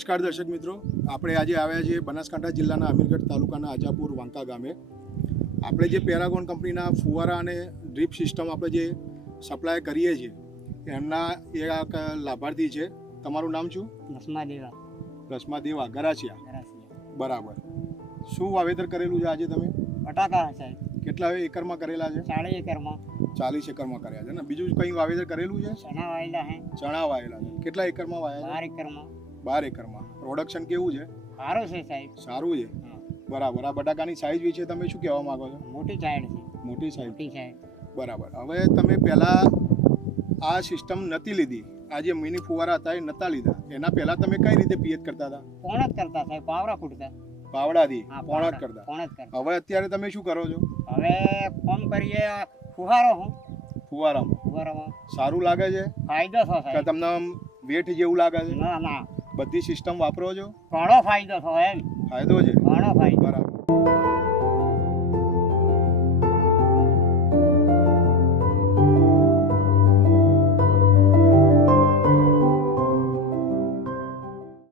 નમસ્કાર દર્શક મિત્રો, આપણે આજે આવ્યા છીએ બનાસકાંઠા જિલ્લાના અમીરગઢ તાલુકાના આજાપુર વાંકા ગામે. આપણે જે પેરાગોન કંપનીના ફુવારા અને ડ્રીપ સિસ્ટમ આપણે જે સપ્લાય કરીએ છીએ એમના એક લાભાર્થી છે. તમારું નામ શું? રસમા દેવા ગરાસિયા. બરાબર. શું વાવેતર કરેલું છે આજે તમે? બટાકા સાહેબ. કેટલા એકરમાં કરેલા છે? 40 એકરમાં. 40 એકરમાં કર્યા છે ને. બીજું કંઈ વાવેતર કરેલું છે? ચણા વાયેલા હે. ચણા વાયેલા છે. કેટલા એકરમાં વાયા? 12 એકરમાં. 12 એકરમાં. પ્રોડક્શન કેવું છે? સારું છે સાહેબ. સારું છે. બરાબર. આ બટાકાની સાઈઝ વિશે તમે શું કહેવા માંગો છો? મોટી સાઈડ છે. મોટી સાઈઝ. મોટી સાઈડ. બરાબર. હવે તમે પહેલાં આ સિસ્ટમ નથી લીધી, આ જે મિની ફુવારા હતા એ નહોતા લીધા, એના પહેલાં તમે કઈ રીતે પિયત કરતા હતા? પોણ જ કરતા સાહેબ, પાવરા ફૂટતા. પાવડાથી હા, પોણા જ કરતા. પોણ જ કરતા. હવે અત્યારે તમે શું કરો છો? હવે ફોન કરીએ ફુહારો હું. ફુવારામાં ફુહારામાં સારું લાગે છે ફાયદો થયો કે સાહેબ. તમને આમ વેઠ જેવું લાગે છે? ના ના, બધી સિસ્ટમ વાપરો છો? ઘણો ફાયદો થયો એમ. ફાયદો છે. ઘણો ફાયદો. બરાબર.